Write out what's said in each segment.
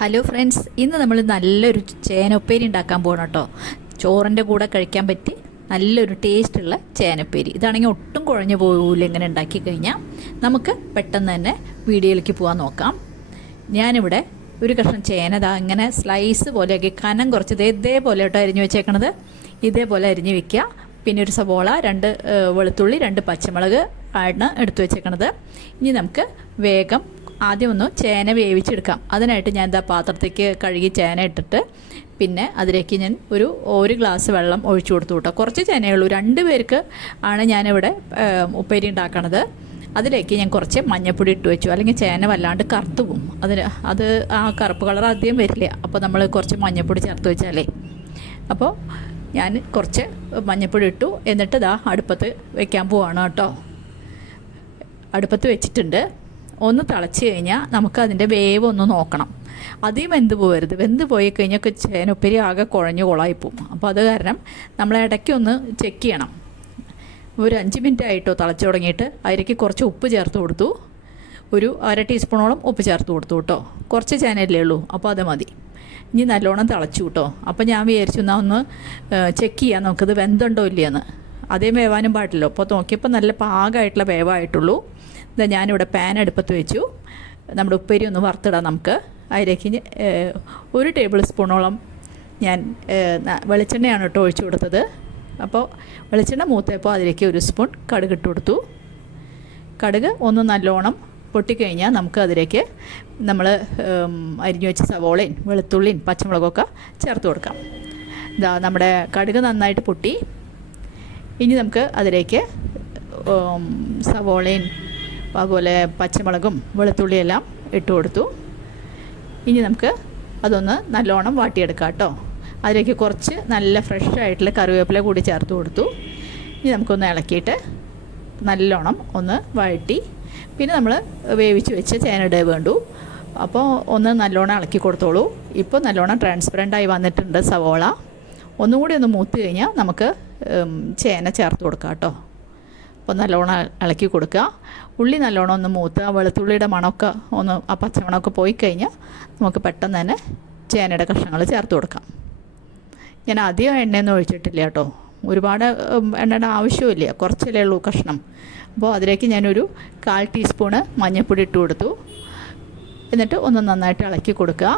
Hello friends, ഇന്ന് നമ്മൾ നല്ലൊരു ചേനപ്പേരി ഉണ്ടാക്കാൻ പോകണം കേട്ടോ. ചോറിൻ്റെ കൂടെ കഴിക്കാൻ പറ്റി നല്ലൊരു ടേസ്റ്റുള്ള ചേനപ്പേരി. ഇതാണെങ്കിൽ ഒട്ടും കുഴഞ്ഞു പോകില്ല. ഇങ്ങനെ ഉണ്ടാക്കി കഴിഞ്ഞാൽ നമുക്ക് പെട്ടെന്ന് തന്നെ വീഡിയോയിലേക്ക് പോകാൻ നോക്കാം. ഞാനിവിടെ ഒരു കഷ്ണം ചേനതാ ഇങ്ങനെ സ്ലൈസ് പോലെയൊക്കെ കനം കുറച്ച് ഇതേപോലെ കേട്ടോ അരിഞ്ഞു വെച്ചേക്കണത്. ഇതേപോലെ അരിഞ്ഞ് വെക്കുക. പിന്നെ ഒരു സവോള, 2 വെളുത്തുള്ളി, 2 പച്ചമുളക് ആണ് എടുത്തു വെച്ചേക്കണത്. ഇനി നമുക്ക് വേഗം ആദ്യം ഒന്ന് ചേന വേവിച്ചെടുക്കാം. അതിനായിട്ട് ഞാൻ എന്താ പാത്രത്തേക്ക് കഴുകി ചേന ഇട്ടിട്ട് പിന്നെ അതിലേക്ക് ഞാൻ ഒരു ഗ്ലാസ് വെള്ളം ഒഴിച്ചു കൊടുത്തു കേട്ടോ. കുറച്ച് ചേനയുള്ളൂ, 2 പേർക്ക് ആണ് ഞാനിവിടെ ഉപ്പേരി ഉണ്ടാക്കണത്. അതിലേക്ക് ഞാൻ കുറച്ച് മഞ്ഞൾപ്പൊടി ഇട്ട് വെച്ചു, അല്ലെങ്കിൽ ചേന വല്ലാണ്ട് കറുത്തു പോകും. അത് ആ കറുപ്പ് കളർ ആദ്യം വരില്ല. അപ്പോൾ നമ്മൾ കുറച്ച് മഞ്ഞൾപ്പൊടി ചേർത്ത് വെച്ചാലേ. അപ്പോൾ ഞാൻ കുറച്ച് മഞ്ഞൾപ്പൊടി ഇട്ടു. എന്നിട്ട് ഇതാ അടുപ്പത്ത് വെക്കാൻ പോവാണ് കേട്ടോ. അടുപ്പത്ത് വെച്ചിട്ടുണ്ട്. ഒന്ന് തിളച്ച് കഴിഞ്ഞാൽ നമുക്ക് അതിൻ്റെ വേവ് ഒന്ന് നോക്കണം. അധികം വെന്ത് പോകരുത്. വെന്ത് പോയി കഴിഞ്ഞാൽ ചേനപ്പേരി ആകെ കുഴഞ്ഞു കൊളായിപ്പോവും. അപ്പോൾ അത് കാരണം നമ്മൾ ഇടയ്ക്കൊന്ന് ചെക്ക് ചെയ്യണം. ഒരു 5 മിനിറ്റ് ആയിട്ടോ തിളച്ച് തുടങ്ങിയിട്ട്. അതിലേക്ക് കുറച്ച് ഉപ്പ് ചേർത്ത് കൊടുത്തു. ഒരു 1/2 ടീസ്പൂണോളം ഉപ്പ് ചേർത്ത് കൊടുത്തു കേട്ടോ. കുറച്ച് ചേനയല്ലേ ഉള്ളൂ, അപ്പോൾ അത് മതി. ഇനി നല്ലോണം തിളച്ചു കേട്ടോ. അപ്പോൾ ഞാൻ വിചാരിച്ചു എന്നാൽ ഒന്ന് ചെക്ക് ചെയ്യാം നമുക്കത് വെന്തുണ്ടോ ഇല്ലയെന്ന്. അതേ വേവാനും പാടില്ലല്ലോ. അപ്പോൾ നോക്കിയപ്പോൾ നല്ല പാകമായിട്ടുള്ള വേവായിട്ടുള്ളൂ. ഇതാ ഞാനിവിടെ പാൻ അടുപ്പത്ത് വെച്ചു. നമ്മുടെ ഉപ്പേരി ഒന്ന് വറുത്തിടാം നമുക്ക്. അതിലേക്ക് 1 ടേബിൾ സ്പൂണോളം ഞാൻ വെളിച്ചെണ്ണയാണ് കേട്ടോ ഒഴിച്ചു കൊടുത്തത്. അപ്പോൾ വെളിച്ചെണ്ണ മൂത്തപ്പോൾ അതിലേക്ക് 1 സ്പൂൺ കടുക് ഇട്ട് കൊടുത്തു. കടുക് ഒന്ന് നല്ലോണം പൊട്ടിക്കഴിഞ്ഞാൽ നമുക്ക് അതിലേക്ക് നമ്മൾ അരിഞ്ഞു വെച്ച സവോളയും വെളുത്തുള്ളിയും പച്ചമുളകൊക്കെ ചേർത്ത് കൊടുക്കാം. ഇതാ നമ്മുടെ കടുക് നന്നായിട്ട് പൊട്ടി. ഇനി നമുക്ക് അതിലേക്ക് സവോളയും അതുപോലെ പച്ചമുളകും വെളുത്തുള്ളിയെല്ലാം ഇട്ട് കൊടുത്തു. ഇനി നമുക്ക് അതൊന്ന് നല്ലോണം വാട്ടിയെടുക്കാം കേട്ടോ. അതിലേക്ക് കുറച്ച് നല്ല ഫ്രഷ് ആയിട്ടുള്ള കറിവേപ്പില കൂടി ചേർത്ത് കൊടുത്തു. ഇനി നമുക്കൊന്ന് ഇളക്കിയിട്ട് നല്ലോണം ഒന്ന് വഴറ്റി പിന്നെ നമ്മൾ വേവിച്ച് വെച്ച് ചേനയുടെ വേണ്ടു. അപ്പോൾ ഒന്ന് നല്ലോണം ഇളക്കി കൊടുത്തോളൂ. ഇപ്പോൾ നല്ലോണം ട്രാൻസ്പെറൻ്റായി വന്നിട്ടുണ്ട് സവോള. ഒന്നും കൂടി ഒന്ന് മൂത്ത് കഴിഞ്ഞാൽ നമുക്ക് ചേന ചേർത്ത് കൊടുക്കാം കേട്ടോ. അപ്പോൾ നല്ലോണം ഇളക്കി കൊടുക്കുക. ഉള്ളി നല്ലോണം ഒന്ന് മൂത്ത് ആ വെളുത്തുള്ളിയുടെ മണമൊക്കെ ഒന്ന് ആ പച്ചമണമൊക്കെ പോയി കഴിഞ്ഞാൽ നമുക്ക് പെട്ടെന്ന് തന്നെ ചേനയുടെ കഷ്ണങ്ങൾ ചേർത്ത് കൊടുക്കാം. ഞാൻ അധികം എണ്ണയൊന്നും ഒഴിച്ചിട്ടില്ല കേട്ടോ. ഒരുപാട് എണ്ണയുടെ ആവശ്യമില്ല, കുറച്ചല്ലേ ഉള്ളൂ കഷ്ണം. അപ്പോൾ അതിലേക്ക് ഞാനൊരു 1/4 ടീസ്പൂണ് മഞ്ഞൾപ്പൊടി ഇട്ട് കൊടുത്തു. എന്നിട്ട് ഒന്ന് നന്നായിട്ട് ഇളക്കി കൊടുക്കുക.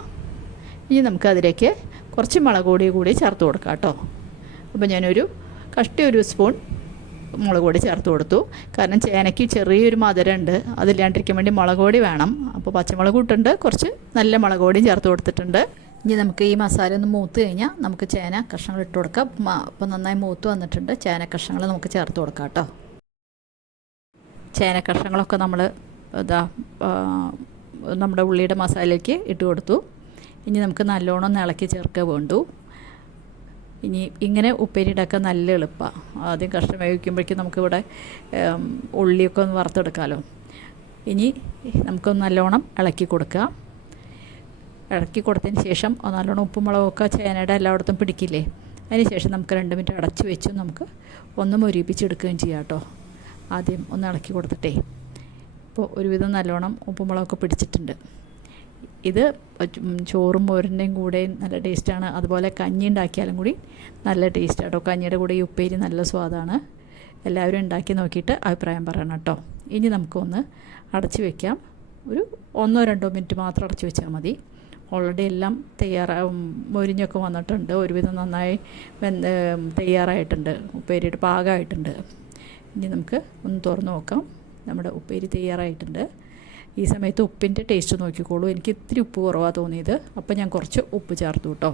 ഇനി നമുക്ക് അതിലേക്ക് കുറച്ച് മുളക് പൊടി കൂടി ചേർത്ത് കൊടുക്കാം കേട്ടോ. അപ്പോൾ ഞാനൊരു ഒരു സ്പൂൺ മുളക് പൊടി ചേർത്ത് കൊടുത്തു. കാരണം ചേനയ്ക്ക് ചെറിയൊരു മധുരമുണ്ട്, അതില്ലാണ്ടിരിക്കാൻ വേണ്ടി മുളക് പൊടി വേണം. അപ്പോൾ പച്ചമുളക് ഇട്ടുണ്ട്, കുറച്ച് നല്ല മുളക് പൊടിയും ചേർത്ത് കൊടുത്തിട്ടുണ്ട്. ഇനി നമുക്ക് ഈ മസാല ഒന്ന് മൂത്ത് കഴിഞ്ഞാൽ നമുക്ക് ചേന കഷ്ണങ്ങൾ ഇട്ട് കൊടുക്കാം. അപ്പോൾ നന്നായി മൂത്ത് വന്നിട്ടുണ്ട്. ചേന കഷ്ണങ്ങൾ നമുക്ക് ചേർത്ത് കൊടുക്കാം കേട്ടോ. ചേന കഷ്ണങ്ങളൊക്കെ നമ്മൾ നമ്മുടെ ഉള്ളിയുടെ മസാലയ്ക്ക് ഇട്ട് കൊടുത്തു. ഇനി നമുക്ക് നല്ലോണം ഒന്ന് ഇളക്കി ചേർക്കുക വേണ്ടു. ഇനി ഇങ്ങനെ ഉപ്പേരി ഉണ്ടാക്കാൻ നല്ല എളുപ്പമാണ്. ആദ്യം കഷ്ണം വേവിക്കുമ്പോഴേക്കും നമുക്കിവിടെ ഉള്ളിയൊക്കെ ഒന്ന് വറുത്തെടുക്കാമല്ലോ. ഇനി നമുക്കൊന്ന് നല്ലോണം ഇളക്കി കൊടുക്കുക. ഇളക്കി കൊടുത്തതിന് ശേഷം നല്ലോണം ഉപ്പും മുളകൊക്കെ ചേനയുടെ എല്ലായിടത്തും പിടിക്കില്ലേ. അതിന് ശേഷം നമുക്ക് 2 മിനിറ്റ് അടച്ച് വെച്ച് നമുക്ക് ഒന്ന് മൊരിപ്പിച്ചെടുക്കുകയും ചെയ്യാം കേട്ടോ. ആദ്യം ഒന്ന് ഇളക്കി കൊടുത്തിട്ടേ. ഇപ്പോൾ ഒരുവിധം നല്ലോണം ഉപ്പും മുളകൊക്കെ പിടിച്ചിട്ടുണ്ട്. ഇത് ചോറും മോരിൻ്റെയും കൂടെ നല്ല ടേസ്റ്റാണ്. അതുപോലെ കഞ്ഞി ഉണ്ടാക്കിയാലും കൂടി നല്ല ടേസ്റ്റ് കേട്ടോ. കഞ്ഞിയുടെ കൂടെ ഈ ഉപ്പേരി നല്ല സ്വാദാണ്. എല്ലാവരും ഉണ്ടാക്കി നോക്കിയിട്ട് അഭിപ്രായം പറയണം കേട്ടോ. ഇനി നമുക്കൊന്ന് അടച്ച് വയ്ക്കാം. ഒരു 1-2 മിനിറ്റ് മാത്രം അടച്ച് വെച്ചാൽ മതി. ഓൾറെഡി എല്ലാം മൊരിഞ്ഞൊക്കെ വന്നിട്ടുണ്ട്. ഒരുവിധം നന്നായി തയ്യാറായിട്ടുണ്ട്. ഉപ്പേരിയുടെ പാകമായിട്ടുണ്ട്. ഇനി നമുക്ക് ഒന്ന് തുറന്ന് നോക്കാം. നമ്മുടെ ഉപ്പേരി തയ്യാറായിട്ടുണ്ട്. ഈ സമയത്ത് ഉപ്പിൻ്റെ ടേസ്റ്റ് നോക്കിക്കോളൂ. എനിക്ക് ഇത്തിരി ഉപ്പ് കുറവാണ് തോന്നിയത്. അപ്പോൾ ഞാൻ കുറച്ച് ഉപ്പ് ചേർത്തു കേട്ടോ.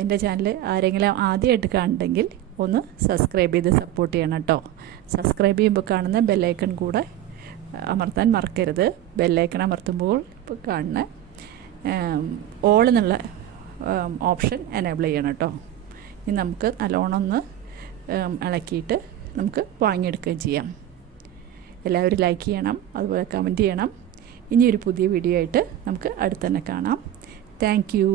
എൻ്റെ ചാനൽ ആരെങ്കിലും ആദ്യമായിട്ട് കാണുന്നുണ്ടെങ്കിൽ ഒന്ന് സബ്സ്ക്രൈബ് ചെയ്ത് സപ്പോർട്ട് ചെയ്യണം കേട്ടോ. സബ്സ്ക്രൈബ് ചെയ്യുമ്പോൾ കാണുന്ന ബെല്ലൈക്കൺ കൂടെ അമർത്താൻ മറക്കരുത്. ബെല്ലൈക്കൺ അമർത്തുമ്പോൾ ഇപ്പോൾ കാണുന്ന ഓൾ എന്നുള്ള ഓപ്ഷൻ എനേബിൾ ചെയ്യണം കേട്ടോ. ഇനി നമുക്ക് നല്ലോണം ഒന്ന് ഇളക്കിയിട്ട് നമുക്ക് വാങ്ങിയെടുക്കുകയും ചെയ്യാം. എല്ലാവരും ലൈക്ക് ചെയ്യണം, അതുപോലെ കമൻറ്റ് ചെയ്യണം. ഇനിയൊരു പുതിയ വീഡിയോ ആയിട്ട് നമുക്ക് അടുത്ത് തന്നെ കാണാം. Thank you.